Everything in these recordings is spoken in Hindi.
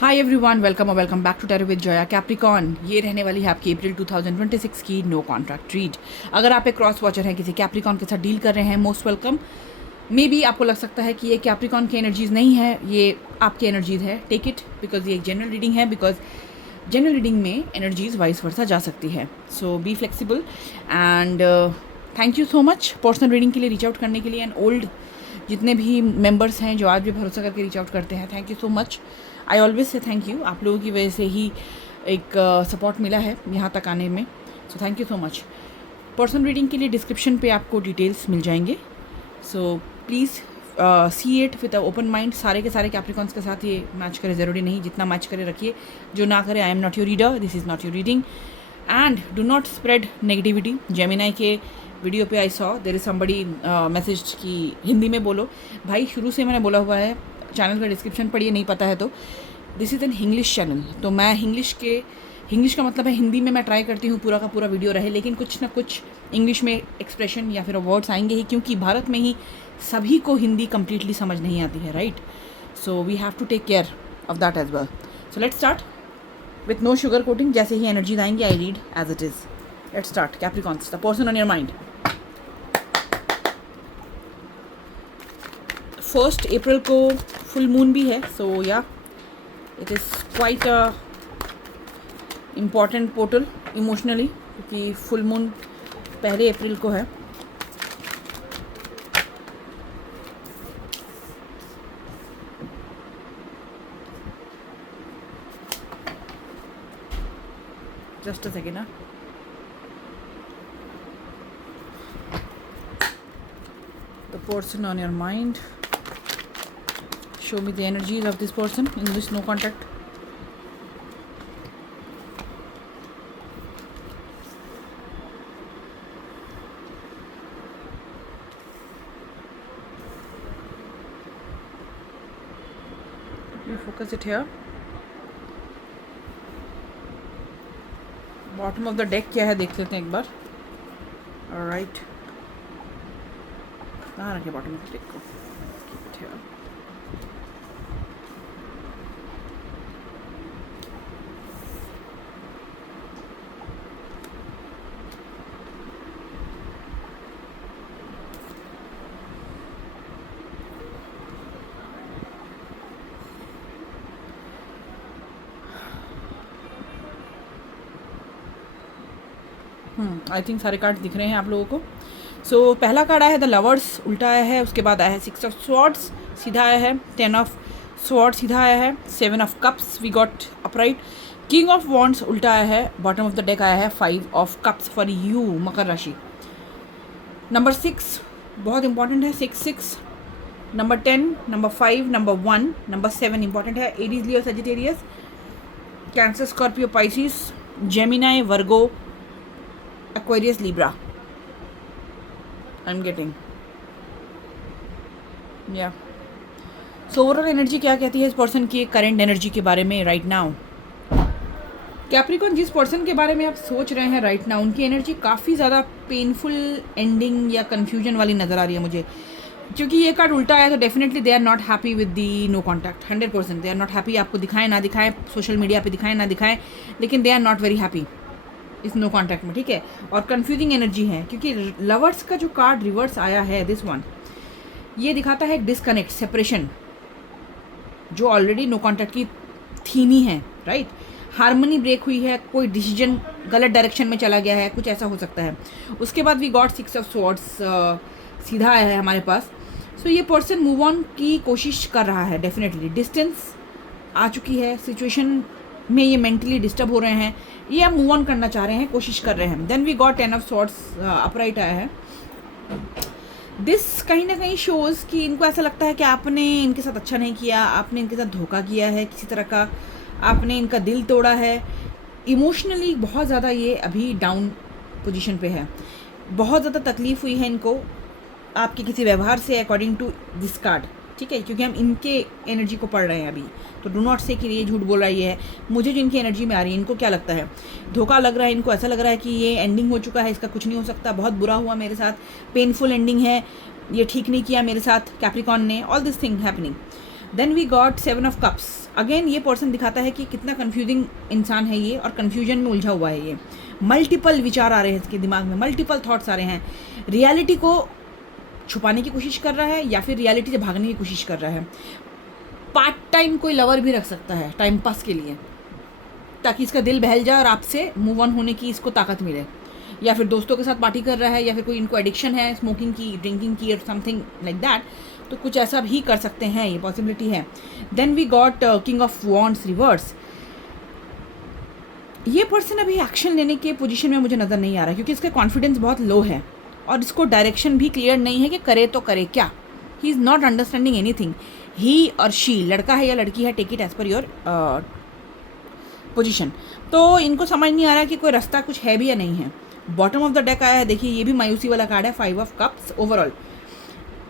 Hi everyone, welcome back to tarot with Jaya. Capricorn, ये रहने वाली है आपकी अप्रैल 2026 की नो कॉन्ट्रैक्ट रीड। अगर आप एक क्रॉस वॉचर हैं, किसी कैप्रिकॉन के साथ डील कर रहे हैं, मोस्ट वेलकम। मे बी आपको लग सकता है कि ये कैप्रिकॉन की एनर्जीज नहीं है, ये आपकी एनर्जीज है। टेक इट, बिकॉज ये एक जनरल रीडिंग है, बिकॉज जनरल रीडिंग में एनर्जीज वाइस वर्सा जा सकती है। So be flexible and thank you so much personal reading के लिए रीच आउट करने के लिए। एंड ओल्ड जितने भी मेंबर्स हैं जो आज भी भरोसा करके रीच आउट करते हैं, thank you so much. I always say thank you. आप लोगों की वजह से ही एक सपोर्ट मिला है यहाँ तक आने में, so thank you so much. Personal reading के लिए डिस्क्रिप्शन पे आपको डिटेल्स मिल जाएंगे, so please see it with open mind. सारे के सारे कैप्रिकॉन्स के साथ ये मैच करे ज़रूरी नहीं, जितना मैच करे रखिए, जो ना करे I am not your reader, this is not your reading. And do not spread negativity. Gemini के वीडियो पे I saw there is somebody message की हिंदी में बोलो। भाई शुरू से मैंने बोला हुआ है, चैनल का डिस्क्रिप्शन पढ़िए, नहीं पता है तो this is an English channel. तो मैं इंग्लिश का मतलब है हिंदी में मैं ट्राई करती हूँ पूरा का पूरा वीडियो रहे, लेकिन कुछ ना कुछ इंग्लिश में एक्सप्रेशन या फिर वर्ड्स आएंगे ही, क्योंकि भारत में ही सभी को हिंदी कम्प्लीटली समझ नहीं आती है, right? So we have to take care of that as well. So let's start with no sugar coating. जैसे ही एनर्जी आएंगी I read as it is. Let's start. Capricorns, the person on your mind. 1 अप्रैल को फुल मून भी है, so yeah it is quite a important portal emotionally, क्योंकि फुल मून 1 अप्रैल को है। जस्ट अ सेकेंड ना। The person on your mind, show me the energies of this person in this no contact. You focus it here. Bottom of the deck क्या है देख लेते हैं एक बार। ऑलराइट, कहाँ रखे बॉटम ऑफ द डेक को? Keep it here. I think सारे कार्ड दिख रहे हैं आप लोगों को। सो पहला कार्ड आया है द लवर्स, उल्टा आया है। उसके बाद आया है 6 ऑफ स्वॉर्ड्स, सीधा आया है। 10 ऑफ स्वॉर्ड, सीधा आया है। 7 of cups, we got upright. King of wands, उल्टा आया है। बॉटम ऑफ द डेक आया है 5 ऑफ कप्स फॉर यू, मकर राशि। नंबर 6 बहुत इंपॉर्टेंट है, 6 number 10, number 5, number 1, number 7 important है। Aries, Leo, Sagittarius, Cancer, Scorpio, Pisces, Gemini, Virgo, Aquarius, Libra. I'm getting. Yeah. So overall energy क्या कहती है इस पर्सन की करंट एनर्जी के बारे में राइट नाउ? कैप्रिकॉन, जिस पर्सन के बारे में आप सोच रहे हैं राइट नाउ, उनकी एनर्जी काफ़ी ज़्यादा पेनफुल एंडिंग या कन्फ्यूजन वाली नज़र आ रही है मुझे, क्योंकि ये कार्ड उल्टा आया तो definitely they are not happy with the no contact. 100% they are not happy. आपको दिखाएं ना दिखाएं, सोशल मीडिया पे दिखाएं ना दिखाएं, लेकिन they are not very happy इस नो कॉन्टैक्ट में, ठीक है? और कन्फ्यूजिंग एनर्जी है, क्योंकि लवर्स का जो कार्ड रिवर्स आया है, दिस वन, ये दिखाता है डिस्कनेक्ट, सेपरेशन, जो ऑलरेडी नो कॉन्टैक्ट की थीम ही है, राइट? हारमोनी ब्रेक हुई है, कोई डिसीजन गलत डायरेक्शन में चला गया है, कुछ ऐसा हो सकता है। उसके बाद वी गॉट 6 ऑफ स्वॉर्ड्स, सीधा आया है हमारे पास। सो ये पर्सन मूव ऑन की कोशिश कर रहा है, डेफिनेटली डिस्टेंस आ चुकी है, सिचुएशन में ये मेंटली डिस्टर्ब हो रहे हैं, ये आप मूव ऑन करना चाह रहे हैं, कोशिश कर रहे हैं। Then we got 10 of swords, upright आया है। दिस कहीं ना कहीं शोज़ कि इनको ऐसा लगता है कि आपने इनके साथ अच्छा नहीं किया, आपने इनके साथ धोखा किया है किसी तरह का, आपने इनका दिल तोड़ा है। इमोशनली बहुत ज़्यादा ये अभी डाउन पोजीशन पे है, बहुत ज़्यादा तकलीफ़ हुई है इनको आपके किसी व्यवहार से, अकॉर्डिंग टू दिस कार्ड, ठीक है? क्योंकि हम इनके एनर्जी को पढ़ रहे हैं अभी, तो डू नॉट से कि ये झूठ बोल रहा है। ये है मुझे जो इनकी एनर्जी में आ रही है, इनको क्या लगता है? धोखा लग रहा है इनको, ऐसा लग रहा है कि ये एंडिंग हो चुका है, इसका कुछ नहीं हो सकता, बहुत बुरा हुआ मेरे साथ, पेनफुल एंडिंग है, ये ठीक नहीं किया मेरे साथ कैप्रिकॉन ने, all this thing happening. Then we got 7 of cups. Again ये पर्सन दिखाता है कि कितना कन्फ्यूजिंग इंसान है ये और कन्फ्यूजन में उलझा हुआ है ये। मल्टीपल विचार आ रहे हैं इसके दिमाग में, मल्टीपल थॉट्स आ रहे हैं। रियलिटी को छुपाने की कोशिश कर रहा है या फिर रियलिटी से भागने की कोशिश कर रहा है। पार्ट टाइम कोई लवर भी रख सकता है टाइम पास के लिए, ताकि इसका दिल बहल जाए और आपसे मूव ऑन होने की इसको ताकत मिले। या फिर दोस्तों के साथ पार्टी कर रहा है, या फिर कोई इनको एडिक्शन है स्मोकिंग की, ड्रिंकिंग की और समथिंग लाइक दैट, तो कुछ ऐसा भी कर सकते हैं, ये पॉसिबिलिटी है। Then we got king of wands reverse. ये पर्सन अभी एक्शन लेने के पोजीशन में मुझे नज़र नहीं आ रहा, क्योंकि इसका कॉन्फिडेंस बहुत लो है और इसको डायरेक्शन भी क्लियर नहीं है कि करे तो करे क्या। He is not understanding anything. He और शी, लड़का है या लड़की है, take it as per your position. तो इनको समझ नहीं आ रहा कि कोई रास्ता कुछ है भी या नहीं है। बॉटम ऑफ द डेक आया है, देखिए ये भी मायूसी वाला कार्ड है, 5 ऑफ कप्स। ओवरऑल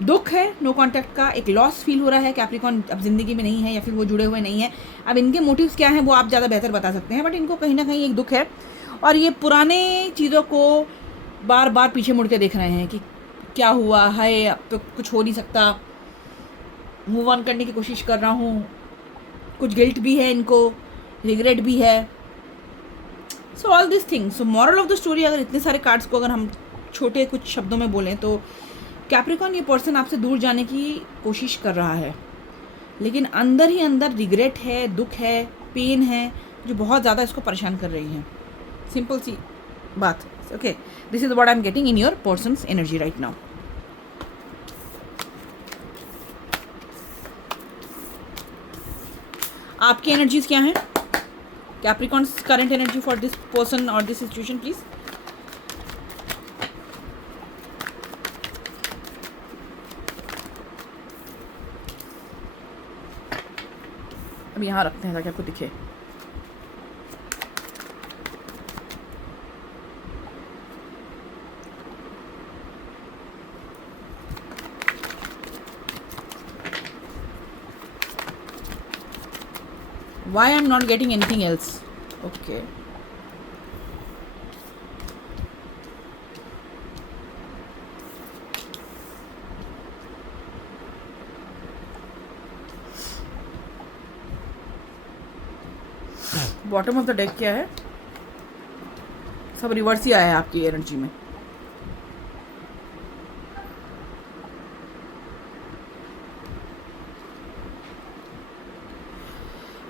दुख है नो कॉन्टैक्ट का, एक लॉस फील हो रहा है। कैप्रिकॉन अब जिंदगी में नहीं है या फिर वो जुड़े हुए नहीं है। अब इनके मोटिव्स क्या हैं वो आप ज़्यादा बेहतर बता सकते हैं, बट इनको कहीं ना कहीं एक दुख है और ये पुराने चीज़ों को बार बार पीछे मुड़ के देख रहे हैं कि क्या हुआ है, अब तो कुछ हो नहीं सकता, मूव ऑन करने की कोशिश कर रहा हूँ। कुछ गिल्ट भी है इनको, रिग्रेट भी है। सो all this things. So moral of the story, अगर इतने सारे कार्ड्स को अगर हम छोटे कुछ शब्दों में बोलें तो कैप्रिकॉन, ये पर्सन आपसे दूर जाने की कोशिश कर रहा है, लेकिन अंदर ही अंदर रिग्रेट है, दुख है, पेन है, जो बहुत ज़्यादा इसको परेशान कर रही है। सिंपल सी बात। Okay, this is what I am getting in your persons energy right now. आपकी एनर्जीज क्या हैं? Capricorns current energy for this person और दिस सिचुएशन प्लीज। अब यहाँ रखते हैं ताकि आपको दिखे। Why I'm not getting anything else? Okay. Bottom of the deck क्या है? सब रिवर्स ही आया है आपकी एनर्जी में।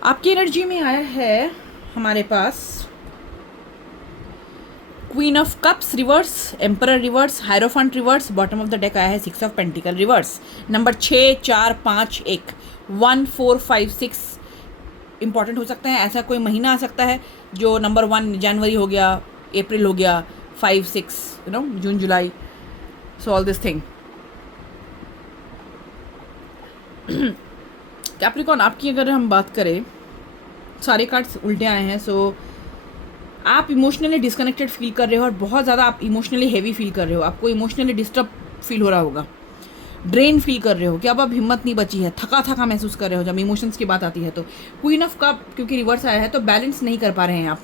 आपकी एनर्जी में आया है हमारे पास queen of cups reverse, emperor reverse, hierophant reverse. Bottom of the deck आया है 6 of pentacles reverse. Number 6, 4, 5, 1, 1, 4, 5, 6 important हो सकता है। ऐसा कोई महीना आ सकता है जो नंबर 1 जनवरी हो गया, अप्रैल हो गया, 5, 6 जून, जुलाई। So all this thing. Capricorn, आपकी अगर हम बात करें, सारे कार्ड्स उल्टे आए हैं। सो आप इमोशनली डिस्कनेक्टेड फील कर रहे हो और बहुत ज़्यादा आप इमोशनली हैवी फील कर रहे हो। आपको इमोशनली डिस्टर्ब फील हो रहा होगा, ड्रेन फील कर रहे हो कि अब हिम्मत नहीं बची है, थका थका महसूस कर रहे हो जब इमोशंस की बात आती है। तो क्वीन ऑफ कप क्योंकि रिवर्स आया है तो बैलेंस नहीं कर पा रहे हैं आप।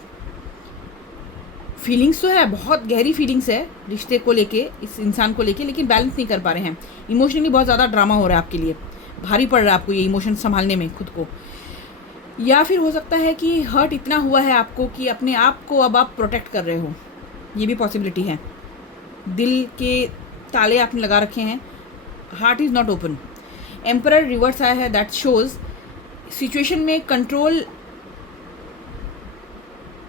फीलिंग्स तो है, बहुत गहरी फीलिंग्स है रिश्ते को लेके, इस इंसान को लेके, लेकिन बैलेंस नहीं कर पा रहे हैं। इमोशनली बहुत ज़्यादा ड्रामा हो रहा है आपके लिए, भारी पड़ रहा है आपको ये इमोशन संभालने में खुद को। या फिर हो सकता है कि हर्ट इतना हुआ है आपको कि अपने आप को अब आप प्रोटेक्ट कर रहे हो, ये भी पॉसिबिलिटी है। दिल के ताले आपने लगा रखे हैं, heart is not open. Emperor reverse आया है, दैट शोज सिचुएशन में कंट्रोल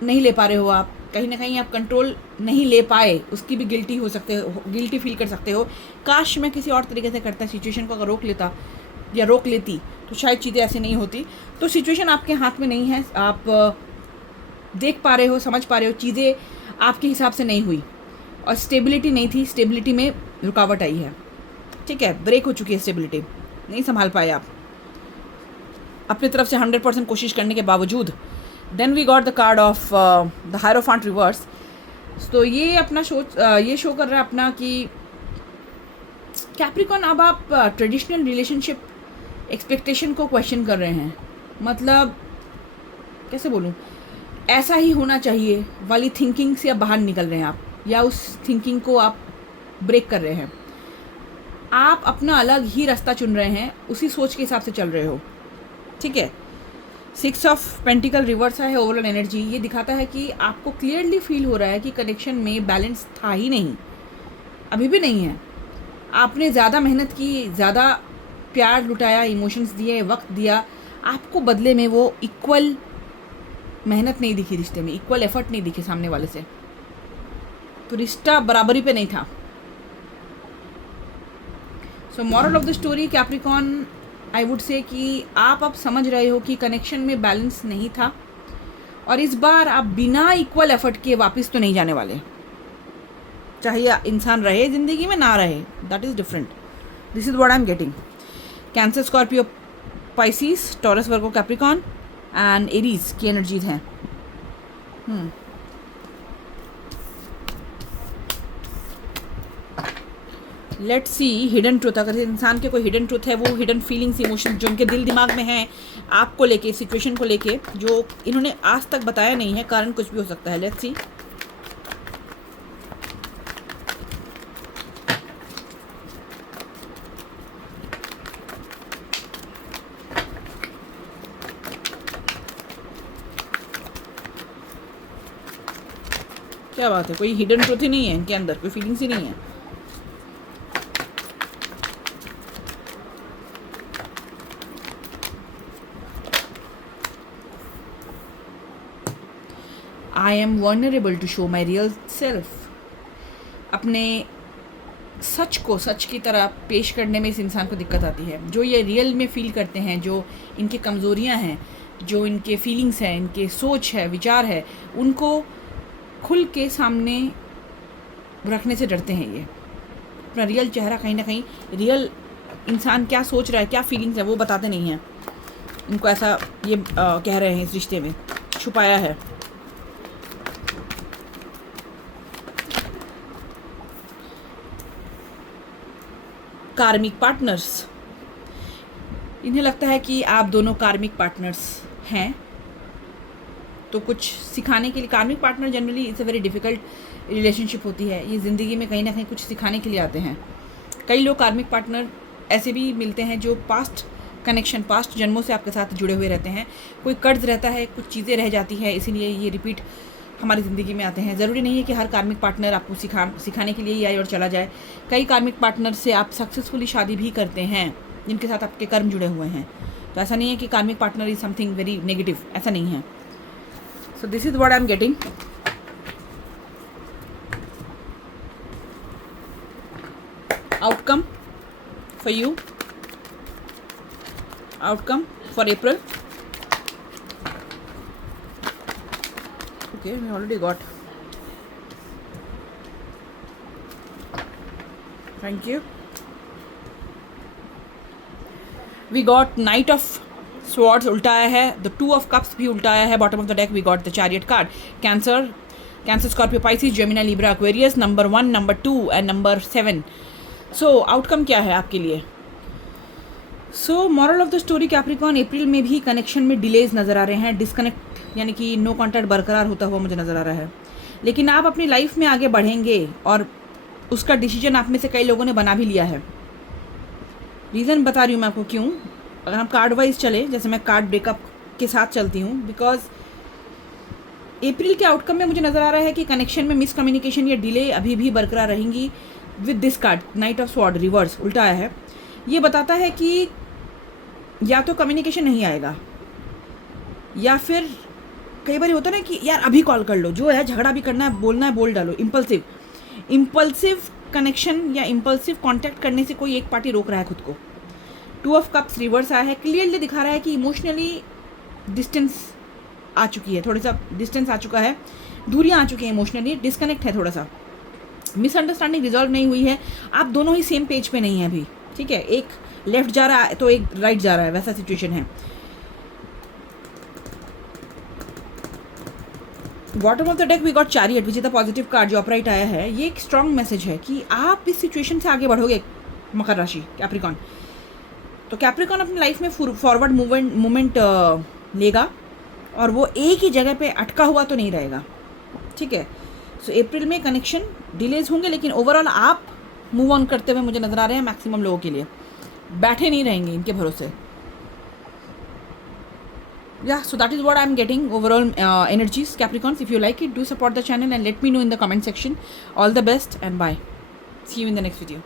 नहीं ले पा रहे हो आप, कहीं ना कहीं आप कंट्रोल नहीं ले पाए, उसकी भी गिल्टी हो सकते हो, गिल्टी फील कर सकते हो। काश मैं किसी और तरीके से करता, सिचुएशन को अगर रोक लेता या रोक लेती तो शायद चीज़ें ऐसी नहीं होती। तो सिचुएशन आपके हाथ में नहीं है, आप देख पा रहे हो, समझ पा रहे हो, चीज़ें आपके हिसाब से नहीं हुई और स्टेबिलिटी नहीं थी, स्टेबिलिटी में रुकावट आई है। ठीक है, ब्रेक हो चुकी है स्टेबिलिटी, नहीं संभाल पाए आप अपनी तरफ से 100% कोशिश करने के बावजूद। Then we got the card of the hierophant reverse. तो ये अपना ये शो कर रहा है अपना कि कैप्रिकॉन, अब आप ट्रेडिशनल रिलेशनशिप एक्सपेक्टेशन को क्वेश्चन कर रहे हैं। मतलब कैसे बोलूँ, ऐसा ही होना चाहिए वाली थिंकिंग से अब बाहर निकल रहे हैं आप, या उस थिंकिंग को आप ब्रेक कर रहे हैं। आप अपना अलग ही रास्ता चुन रहे हैं, उसी सोच के हिसाब से चल रहे हो, ठीक है। 6 ऑफ पेंटिकल रिवर्स है ओवरऑल एनर्जी। ये दिखाता है कि आपको क्लियरली फील हो रहा है कि कनेक्शन में बैलेंस था ही नहीं, अभी भी नहीं है। आपने ज़्यादा मेहनत की, ज़्यादा प्यार लुटाया, इमोशंस दिए, वक्त दिया, आपको बदले में वो इक्वल मेहनत नहीं दिखी रिश्ते में, इक्वल एफर्ट नहीं दिखे सामने वाले से, तो रिश्ता बराबरी पे नहीं था। So moral of the story Capricorn, I would say कि आप अब समझ रहे हो कि कनेक्शन में बैलेंस नहीं था, और इस बार आप बिना इक्वल एफर्ट किए वापस तो नहीं जाने वाले। चाहे इंसान रहे ज़िंदगी में, ना रहे, that is different. This is what I am getting. Cancer, Scorpio, Pisces, taurus, Virgo, Capricorn and Aries की एनर्जीज हैं। Let's see hidden truth. अगर इंसान के कोई हिडन ट्रूथ है, वो हिडन फीलिंग्स, इमोशंस जो उनके दिल दिमाग में हैं आपको लेके, सिचुएशन को लेके, जो इन्होंने आज तक बताया नहीं है, कारण कुछ भी हो सकता है। Let's see. क्या बात है, कोई हिडन ट्रूथ ही नहीं है इनके अंदर, कोई फीलिंग्स ही नहीं है। I am vulnerable to show my real self. अपने सच को सच की तरह पेश करने में इस इंसान को दिक्कत आती है। जो ये रियल में फील करते हैं, जो इनकी कमज़ोरियाँ हैं, जो इनके फीलिंग्स हैं, इनके सोच है, विचार है, उनको खुल के सामने रखने से डरते हैं। ये अपना रियल चेहरा, कहीं ना कहीं रियल इंसान क्या सोच रहा है, क्या फीलिंग्स है, वो बताते नहीं हैं। इनको ऐसा ये कह रहे हैं इस रिश्ते में छुपाया है। कार्मिक पार्टनर्स, इन्हें लगता है कि आप दोनों कार्मिक पार्टनर्स हैं, तो कुछ सिखाने के लिए। कार्मिक partner generally it's a very difficult relationship होती है। ये ज़िंदगी में कहीं ना कहीं कुछ सिखाने के लिए आते हैं। कई लोग कार्मिक पार्टनर ऐसे भी मिलते हैं जो पास्ट कनेक्शन, पास्ट जन्मों से आपके साथ जुड़े हुए रहते हैं। कोई कर्ज रहता है, कुछ चीज़ें रह जाती है, इसीलिए ये रिपीट हमारी ज़िंदगी में आते हैं। ज़रूरी नहीं है कि हर कार्मिक पार्टनर आपको सिखाने के लिए ही आए और चला जाए। कई कार्मिक पार्टनर से आप सक्सेसफुली शादी भी करते हैं, जिनके साथ आपके कर्म जुड़े हुए हैं। तो ऐसा नहीं है कि कार्मिक partner is something very negative, ऐसा नहीं है। So this is what I am getting. Outcome for you, outcome for April. Okay, we already got. Thank you. We got Knight of Swords उल्टा आया है, The Two of Cups भी उल्टा आया है। Bottom of the deck we got the Chariot card. Cancer, Scorpio, Pisces, Gemini, Libra, Aquarius, number 1, number 2 and number 7. So outcome क्या है आपके लिए? So moral of the story Capricorn, अप्रैल में भी कनेक्शन में डिलेज नज़र आ रहे हैं। डिस्कनेक्ट यानी कि नो कॉन्टैक्ट बरकरार होता हुआ मुझे नज़र आ रहा है। लेकिन आप अपनी लाइफ में आगे बढ़ेंगे और उसका डिसीजन आप में से कई लोगों ने बना भी लिया है। रीज़न बता रही हूँ मैं आपको क्यों। अगर हम कार्ड वाइज चले, जैसे मैं कार्ड ब्रेकअप के साथ चलती हूँ, बिकॉज अप्रैल के आउटकम में मुझे नज़र आ रहा है कि कनेक्शन में मिसकम्युनिकेशन या डिले अभी भी बरकरार रहेंगी। With this card night of sword reverse उल्टा आया है। ये बताता है कि या तो कम्युनिकेशन नहीं आएगा, या फिर कई बार होता है ना कि यार अभी कॉल कर लो, जो है झगड़ा भी करना है, बोलना है बोल डालो। इम्पल्सिव कनेक्शन या इम्पल्सिव कांटेक्ट करने से कोई एक पार्टी रोक रहा है खुद को। 2 ऑफ कप्स रिवर्स आया है, क्लियरली दिखा रहा है कि इमोशनली डिस्टेंस आ चुकी है, थोड़ा सा डिस्टेंस आ चुका है, दूरियां आ चुकी हैं, इमोशनली डिस्कनेक्ट है, थोड़ा सा मिसअंडरस्टैंडिंग रिजॉल्व नहीं हुई है। आप दोनों ही सेम पेज पे नहीं हैं अभी, ठीक है। एक लेफ्ट जा रहा है तो एक राइट जा रहा है, वैसा सिचुएशन है। Bottom of the deck we got chariot which is the positive card जो अपराइट आया है। ये एक स्ट्रॉन्ग मैसेज है कि आप इस सिचुएशन से आगे बढ़ोगे। मकर राशि कैप्रिकॉन, तो कैप्रिकॉन अपनी लाइफ में फॉरवर्ड मूवमेंट लेगा और वो एक ही जगह पे अटका हुआ तो नहीं रहेगा, ठीक है। सो अप्रैल में कनेक्शन डिलेज होंगे, लेकिन ओवरऑल आप मूव ऑन करते हुए मुझे नज़र आ रहे हैं मैक्सिमम लोगों के लिए, बैठे नहीं रहेंगे इनके भरोसे। Yeah, so that is what I'm getting overall energies, Capricorns. If you like it, do support the channel and let me know in the comment section. All the best and bye. See you in the next video.